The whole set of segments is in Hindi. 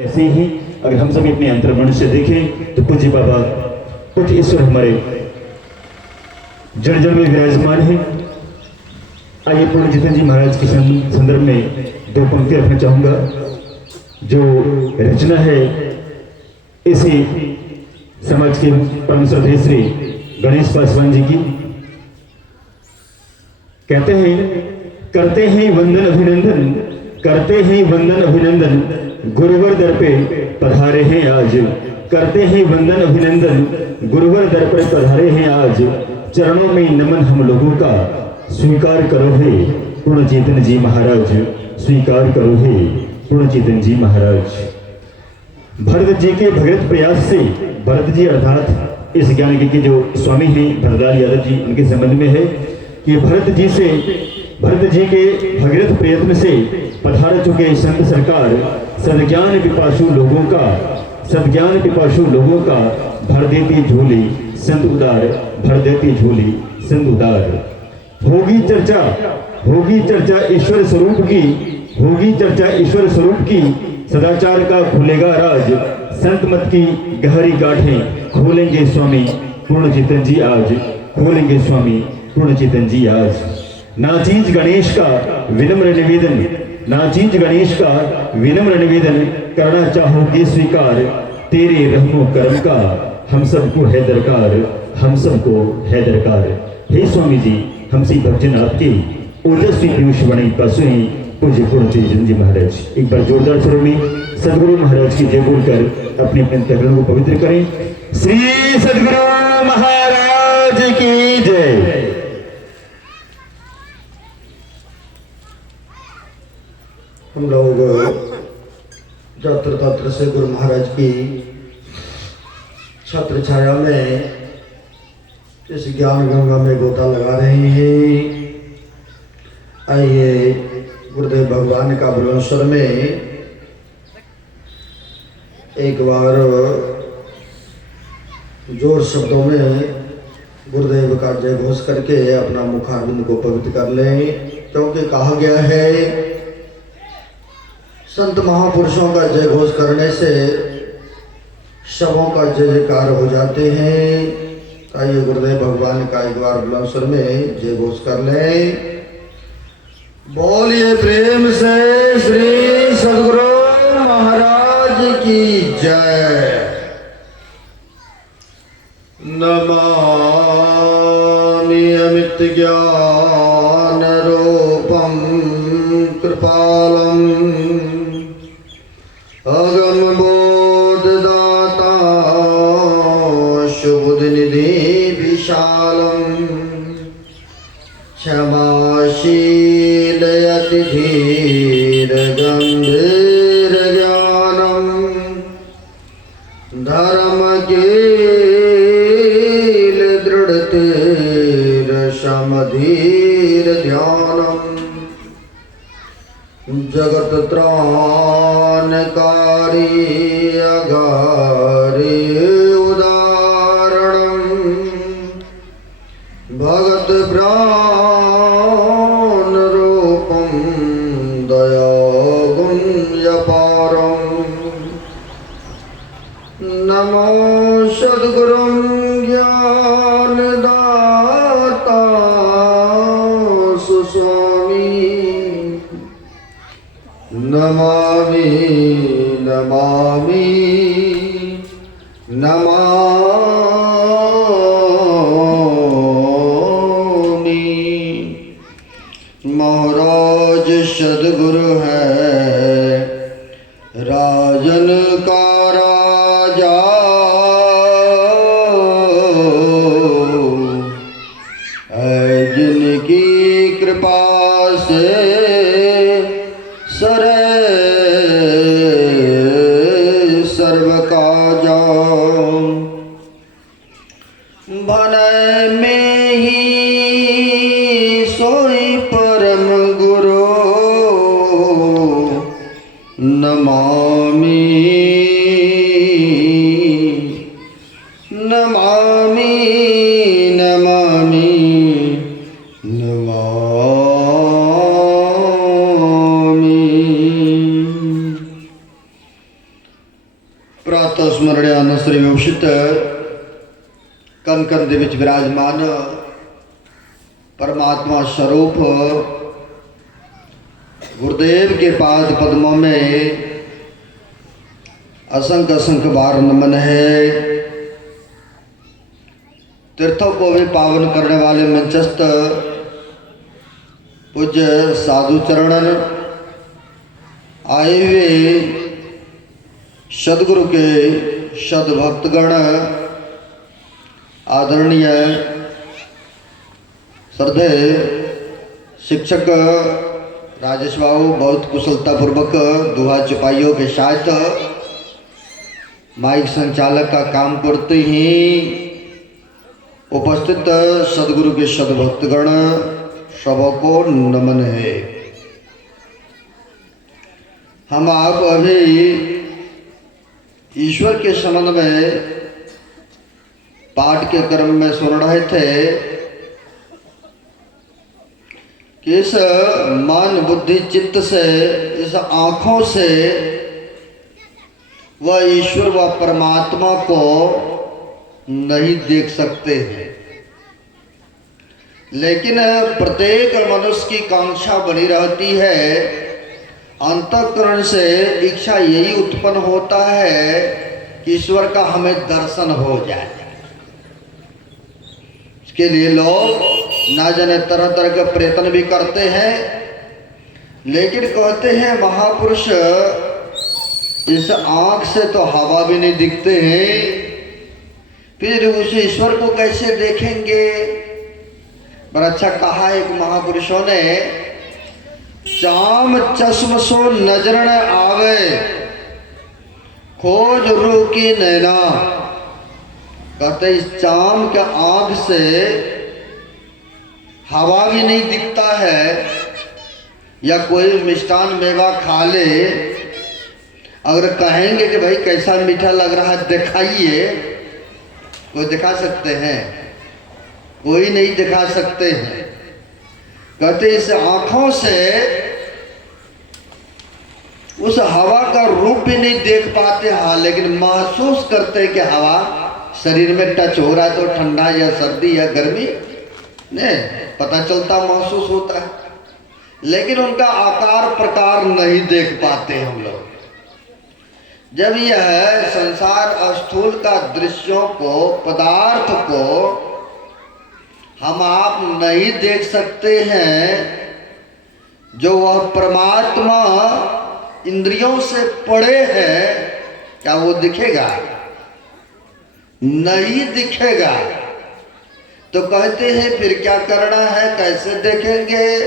ऐसे ही अगर हम सभी अपने अंतर्मन से देखें तो पूज्य बाबा कुछ ईश्वर हमारे जड़ जड़ में विराजमान है। आइए पूर्ण जितन जी महाराज के संदर्भ में दो पंक्ति रखना चाहूंगा। जो रचना है इसी समाज के परम श्रद्धेय श्री गणेश पासवान जी की। कहते हैं करते हैं वंदन अभिनंदन, करते हैं वंदन अभिनंदन, गुरुवर दर पे पधारे हैं आज। करते हैं वंदन अभिनंदन, गुरुवर दर पे पधारे हैं आज। चरणों में नमन हम लोगों का, स्वीकार करो हे पूर्ण चेतन जी महाराज, स्वीकार करो हे पूर्ण चेतन जी महाराज। भरत जी के भगत प्रयास से, भरत जी अर्थात इस ज्ञान के जो स्वामी हैं भरतलाल यादव जी, उनके संबंध में है कि भरत जी के भगीरथ प्रयत्न से पधार चुके संत सरकार सद्ज्ञान पिपासु लोगों का भर देती झोली संत उदार, भर देती झोली संत उदार। होगी चर्चा ईश्वर स्वरूप की, होगी चर्चा ईश्वर स्वरूप की, सदाचार का खुलेगा राज। संत मत की गहरी गांठें खोलेंगे स्वामी पूर्ण चेतन जी आज, खोलेंगे स्वामी पूर्ण चेतन जी आज। नाचीज गणेश का विनम्र निवेदन, नाचीज गणेश का विनम्र निवेदन, करना चाहोगे स्वीकार तेरे रहमो करम का, हम सबको है दरकार, हम सबको है दरकार। हे स्वामी जी, हमसे भक्तजन आपके ओजस्वी पीयूष वाणी का सुने पूज्य पूर्ण चेतन जी महाराज। एक बार जोरदार स्वरों में सदगुरु महाराज की जय बोलकर अपने अपने अंतःकरण को पवित्र करें। श्री सदगुरु महाराज की जय। हम लोग यत्र तत्र से गुरु महाराज की छत्र छाया में इस ज्ञान गंगा में गोता लगा रहे हैं। आइए गुरुदेव भगवान का बुलंद स्वर में एक बार जोर शब्दों में गुरुदेव का जय घोष करके अपना मुखारविंद को पवित्र कर लें। क्योंकि कहा गया है संत महापुरुषों का जय घोष करने से शवों का जय जयकार हो जाते हैं। आइए गुरुदेव भगवान का एक बार बुलंद स्वर में जय घोष कर लें। बोलिए प्रेम से श्री सदगुरु महाराज की जय। नमामि अमित ज्ञान रूपम कृपालम, अगम बोधदाता शुभ निधि विशालम, क्षमाशील अति धीर गंभीर ज्ञानम, धर्म कील दृढ़ तीर समधीर ध्यानम, जगत त्राणकारी अगारी उदाहरणम, भगत प्राण रूपम दया गुण्यपारम। नमो सद्गुरुं ज्ञानदाता सुस्वामी, नमामि नमामि नमामि। महाराज सद्गुरु है राजन का राजा, है जिनकी कृपा से सर्व काजा, भनय में ही सोई परम गुरु, नमामि प्रातः स्मरण श्री विभूषित कन कन दे विच विराजमान परमात्मा स्वरूप गुरुदेव के पाद पद्मों में असंख्य असंख्य बार नमन है। तीर्थों को भी पावन करने वाले मंचस्थ पूज्य साधु चरणन आए हुए सदगुरु के सदभक्तगण, आदरणीय श्रद्धेय शिक्षक राजेश बाबू बहुत कुशलतापूर्वक दुहा चुपाइयों के साथ माइक संचालक का काम करते ही उपस्थित सदगुरु के सदभक्तगण सबको नमन है। हम आप अभी ईश्वर के संबंध में पाठ के क्रम में सुन रहे थे कि इस मन बुद्धि चित्त से, इस आँखों से वह ईश्वर व परमात्मा को नहीं देख सकते हैं, लेकिन प्रत्येक मनुष्य की कांक्षा बनी रहती है। अंतःकरण से इच्छा यही उत्पन्न होता है कि ईश्वर का हमें दर्शन हो जाए। इसके लिए लोग ना जाने तरह तरह के प्रयत्न भी करते हैं, लेकिन कहते हैं महापुरुष इस आँख से तो हवा भी नहीं दिखते हैं, फिर उस ईश्वर को कैसे देखेंगे। बड़ा अच्छा कहा एक महापुरुषों ने, चाम चश्म सो नजर न आवे, खोज रू की नैना। कहते इस चाम के आँख से हवा भी नहीं दिखता है, या कोई मिष्टान मेवा खा ले, अगर कहेंगे कि भाई कैसा मीठा लग रहा है दिखाइए, कोई दिखा सकते हैं? कोई नहीं दिखा सकते हैं। कहते इस आँखों से उस हवा का रूप भी नहीं देख पाते, हाँ, लेकिन महसूस करते कि हवा शरीर में टच हो रहा है तो ठंडा या सर्दी या गर्मी नहीं पता चलता, महसूस होता है, लेकिन उनका आकार प्रकार नहीं देख पाते हम लोग। जब यह संसार स्थूल का दृश्यों को, पदार्थ को हम आप नहीं देख सकते हैं, जो वह परमात्मा इंद्रियों से पड़े हैं, क्या वो दिखेगा? नहीं दिखेगा। तो कहते हैं फिर क्या करना है, कैसे देखेंगे?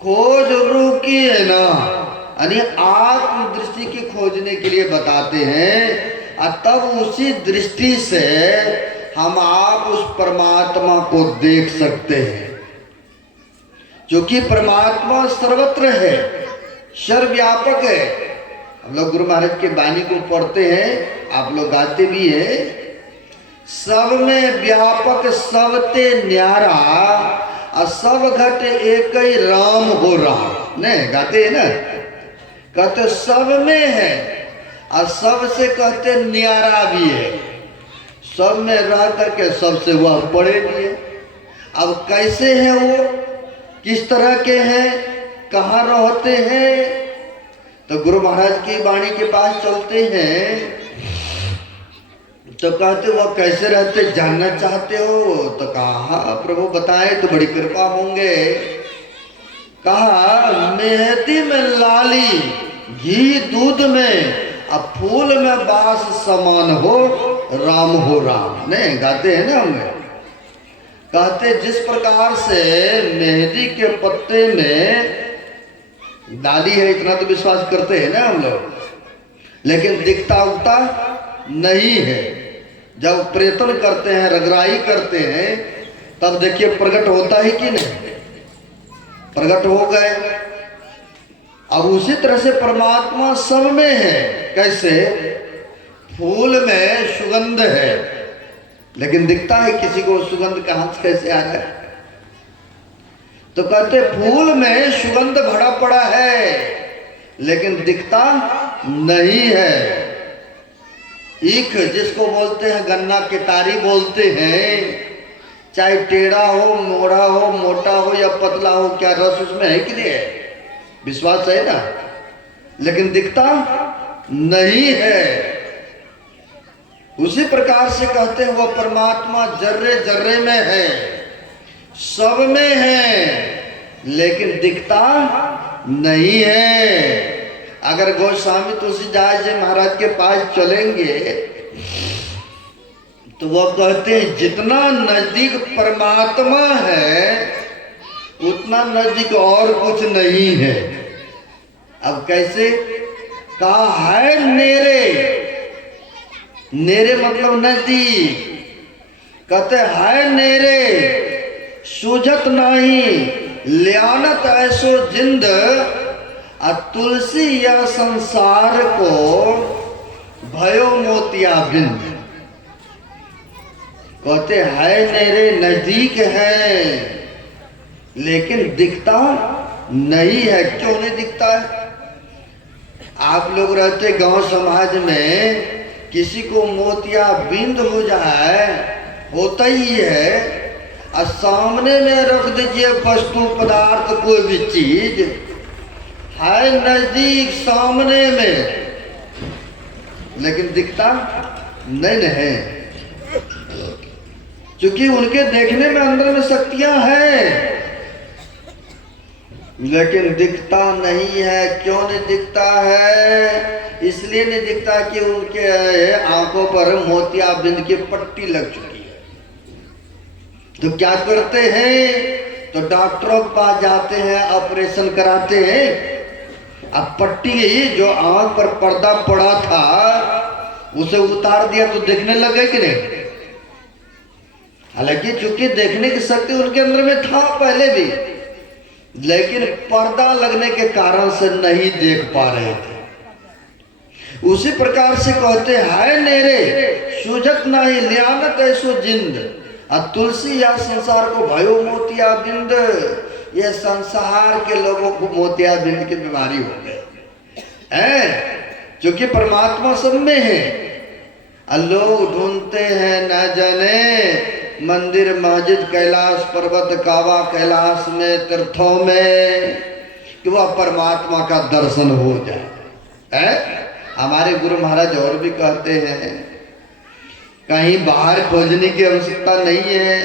खोज रुकी है ना, यानी आत्म दृष्टि की खोजने के लिए बताते हैं, और तब उसी दृष्टि से हम आप उस परमात्मा को देख सकते हैं। क्योंकि परमात्मा सर्वत्र है, सर्वव्यापक है। हम लोग गुरु महाराज के वाणी को पढ़ते हैं, आप लोग गाते भी हैं, सब में व्यापक सबते न्यारा, और सब घट एक ही राम हो रहा। नहीं गाते हैं ना, कहते सब में है, और सबसे कहते न्यारा भी है, सब में रह करके सबसे वह पड़े भी है। अब कैसे हैं वो, किस तरह के हैं, कहाँ रहते हैं? तो गुरु महाराज की वाणी के पास चलते हैं, तो कहते वह कैसे रहते जानना चाहते हो? तो कहा प्रभु बताए तो बड़ी कृपा होंगे। कहा मेहंदी में लाली, घी दूध में, अब फूल में बास समान हो, राम हो राम। नहीं गाते हैं ना हम, कहते जिस प्रकार से मेहंदी के पत्ते में डाली है, इतना तो विश्वास करते हैं ना हम लोग, लेकिन दिखता उगता नहीं है। जब प्रयत्न करते हैं, रगराई करते हैं, तब देखिए प्रकट होता है कि नहीं? प्रकट हो गए। अब उसी तरह से परमात्मा सब में है। कैसे? फूल में सुगंध है, लेकिन दिखता है किसी को सुगंध कहाँ से कैसे आ रहा है? तो कहते फूल में सुगंध भरा पड़ा है, लेकिन दिखता नहीं है। ईख जिसको बोलते हैं गन्ना कितारी बोलते हैं, चाहे टेढ़ा हो, मोड़ा हो, मोटा हो या पतला हो, क्या रस उसमें है कि नहीं है? विश्वास है ना? लेकिन दिखता नहीं है। उसी प्रकार से कहते हैं वो परमात्मा जर्रे जर्रे में है, सब में है, लेकिन दिखता नहीं है। अगर गोस्वामी तुलसीदास जी महाराज के पास चलेंगे तो वो कहते हैं जितना नजदीक परमात्मा है उतना नजदीक और कुछ नहीं है। अब कैसे? कहा है नेरे, नेरे मतलब नजदीक। कहते है नेरे सूझत नहीं, लियानत ऐसो जिंद, तुलसी या संसार को भयो मोतिया बिंद। कहते है मेरे नजदीक है लेकिन दिखता नहीं है। क्यों नहीं दिखता है? आप लोग रहते गांव समाज में, किसी को मोतिया बिंद हो जाए, होता ही है, और सामने में रख दीजिए वस्तु पदार्थ कोई भी चीज, है नजदीक सामने में, लेकिन दिखता नहीं है। क्योंकि उनके देखने में अंदर में शक्तियां हैं लेकिन दिखता नहीं है। क्यों नहीं दिखता है? इसलिए नहीं दिखता कि उनके आंखों पर मोतिया बिंद की पट्टी लग चुकी है। तो क्या करते हैं? तो डॉक्टरों के पास जाते हैं, ऑपरेशन कराते हैं। अब पट्टी जो आंख पर पर्दा पड़ा था उसे उतार दिया तो देखने लगे कि नहीं? हालांकि चूंकि देखने की शक्ति उनके अंदर में था पहले भी, लेकिन पर्दा लगने के कारण से नहीं देख पा रहे थे। उसी प्रकार से कहते हैं नेरे सूझत नहीं, लियानत ऐसो जिंद, तुलसी या संसार को भयो मोतिया बिंद। ये संसार के लोगों को मोतिया बिंद की बीमारी हो गई है, क्योंकि परमात्मा सब में है। लोग ढूंढते हैं न जाने मंदिर मस्जिद कैलाश पर्वत कावा कैलाश में तीर्थों में कि वह परमात्मा का दर्शन हो जाए है? हमारे गुरु महाराज और भी कहते हैं कहीं बाहर खोजने की आवश्यकता नहीं है,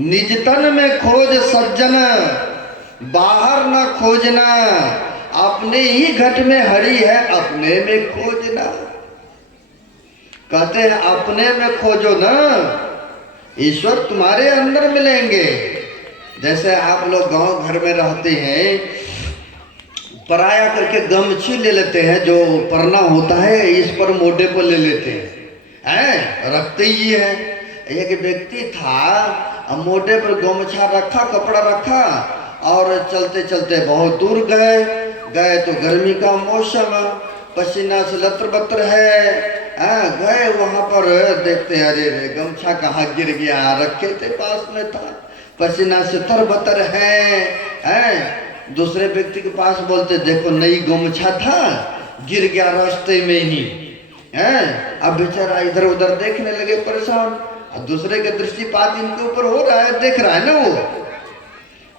निज तन में खोज सज्जन, बाहर न खोजना, अपने ही घट में हरि है, अपने में खोजना। कहते हैं अपने में खोजो ना, ईश्वर तुम्हारे अंदर मिलेंगे। जैसे आप लोग गांव घर में रहते हैं, पराया करके गमछी ले लेते हैं, जो परना होता है इस पर मोटे पर ले लेते हैं, रखते ही है। एक व्यक्ति था, मोटे पर गमछा रखा, कपड़ा रखा, और चलते चलते बहुत दूर गए तो गर्मी का मौसम, पसीना से लतर बतर है। गए वहां पर, देखते हैं अरे रे गमछा कहाँ गिर गया, रखे थे पास में था, पसीना से तरबतर है। दूसरे व्यक्ति के पास बोलते देखो नई गमछा था, गिर गया रास्ते में ही है। अब बेचारा इधर उधर देखने लगे परेशान, और दूसरे के दृष्टिपात इनके ऊपर हो रहा है, देख रहा है ना वो।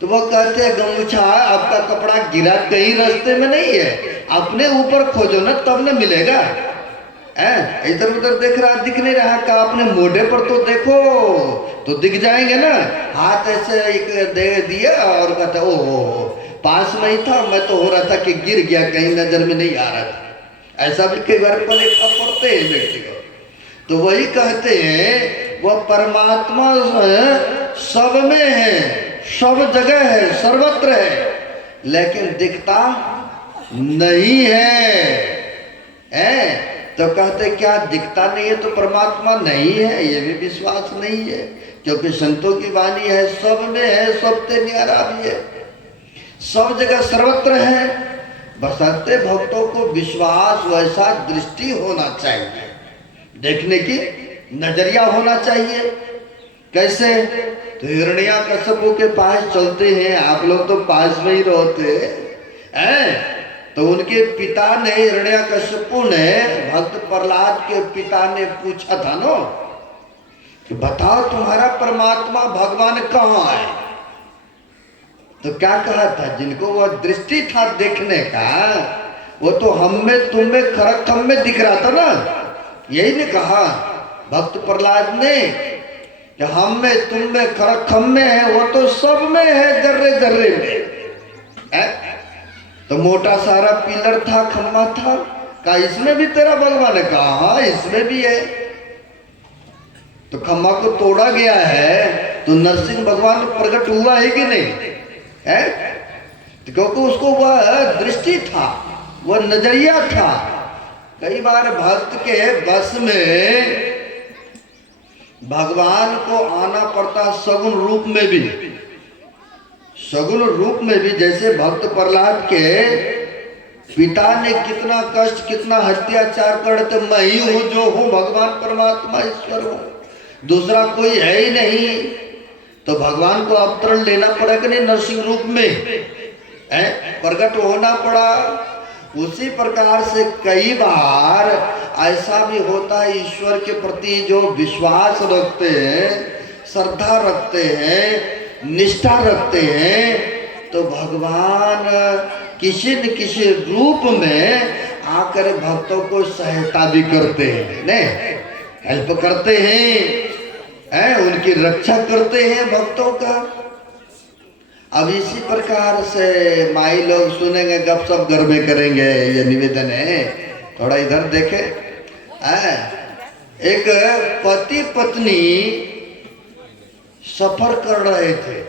तो वो कहते हैं गमछा आपका कपड़ा गिरा कहीं रास्ते में नहीं है, अपने ऊपर खोजो ना तब न मिलेगा। इधर उधर देख रहा, दिख नहीं रहा, का अपने मोढ़े पर तो देखो तो दिख जाएंगे ना। हाथ ऐसे एक दे दिया और कहता ओहो पास में ही था, मैं तो हो रहा था कि गिर गया, कहीं नजर में नहीं आ रहा था। ऐसा भी कई बार पढ़ते हैं व्यक्ति को। तो वही कहते हैं वह परमात्मा सब में है, सब जगह है, सर्वत्र है, लेकिन दिखता नहीं है। तो कहते क्या दिखता नहीं है तो परमात्मा नहीं है? ये भी विश्वास नहीं है, क्योंकि संतों की वाणी है सब में है, सब ते न्यारा भी है, सब जगह सर्वत्र है। बशर्ते भक्तों को विश्वास, वैसा दृष्टि होना चाहिए, देखने की नजरिया होना चाहिए। कैसे? तो हिरण्याकश्यप के पास चलते हैं, आप लोग तो पास में ही रहते हैं। तो उनके पिता ने, हिरण्याकश्यप ने भक्त प्रहलाद के पिता ने पूछा था ना कि बताओ तुम्हारा परमात्मा भगवान कहाँ है, तो क्या कहा था, जिनको वह दृष्टि था देखने का, वो तो हम में तुम में खरखम में दिख रहा था ना, यही ने कहा भक्त प्रहलाद ने कि हम में तुम में खरखम में है, वो तो सब में है, जर्रे जर्रे में है? तो मोटा सारा पिलर था, खम्मा था, का इसमें भी तेरा भगवान है, कहा हाँ इसमें भी है। तो खम्मा को तोड़ा गया है तो नरसिंह भगवान प्रकट हुआ है कि नहीं है? तो क्योंकि उसको वह दृष्टि था, वह नजरिया था। कई बार भक्त के बस में भगवान को आना पड़ता सगुण रूप में भी, सगुण रूप में भी। जैसे भक्त प्रहलाद के पिता ने कितना कष्ट कितना अत्याचार कर, तो मैं ही हूं जो हूं, भगवान परमात्मा ईश्वर हूं, दूसरा कोई है ही नहीं। तो भगवान को अवतरण लेना पड़ा कि नहीं, नरसिंह रूप में प्रकट होना पड़ा। उसी प्रकार से कई बार ऐसा भी होता है, ईश्वर के प्रति जो विश्वास रखते हैं, श्रद्धा रखते हैं, निष्ठा रखते हैं, तो भगवान किसी न किसी रूप में आकर भक्तों को सहायता भी करते हैं, नहीं हेल्प करते हैं, उनकी रक्षा करते हैं भक्तों का। अब इसी प्रकार से माई लोग सुनेंगे, गपशप घर में करेंगे, ये निवेदन है। थोड़ा इधर देखें, एक पति पत्नी सफर कर रहे थे,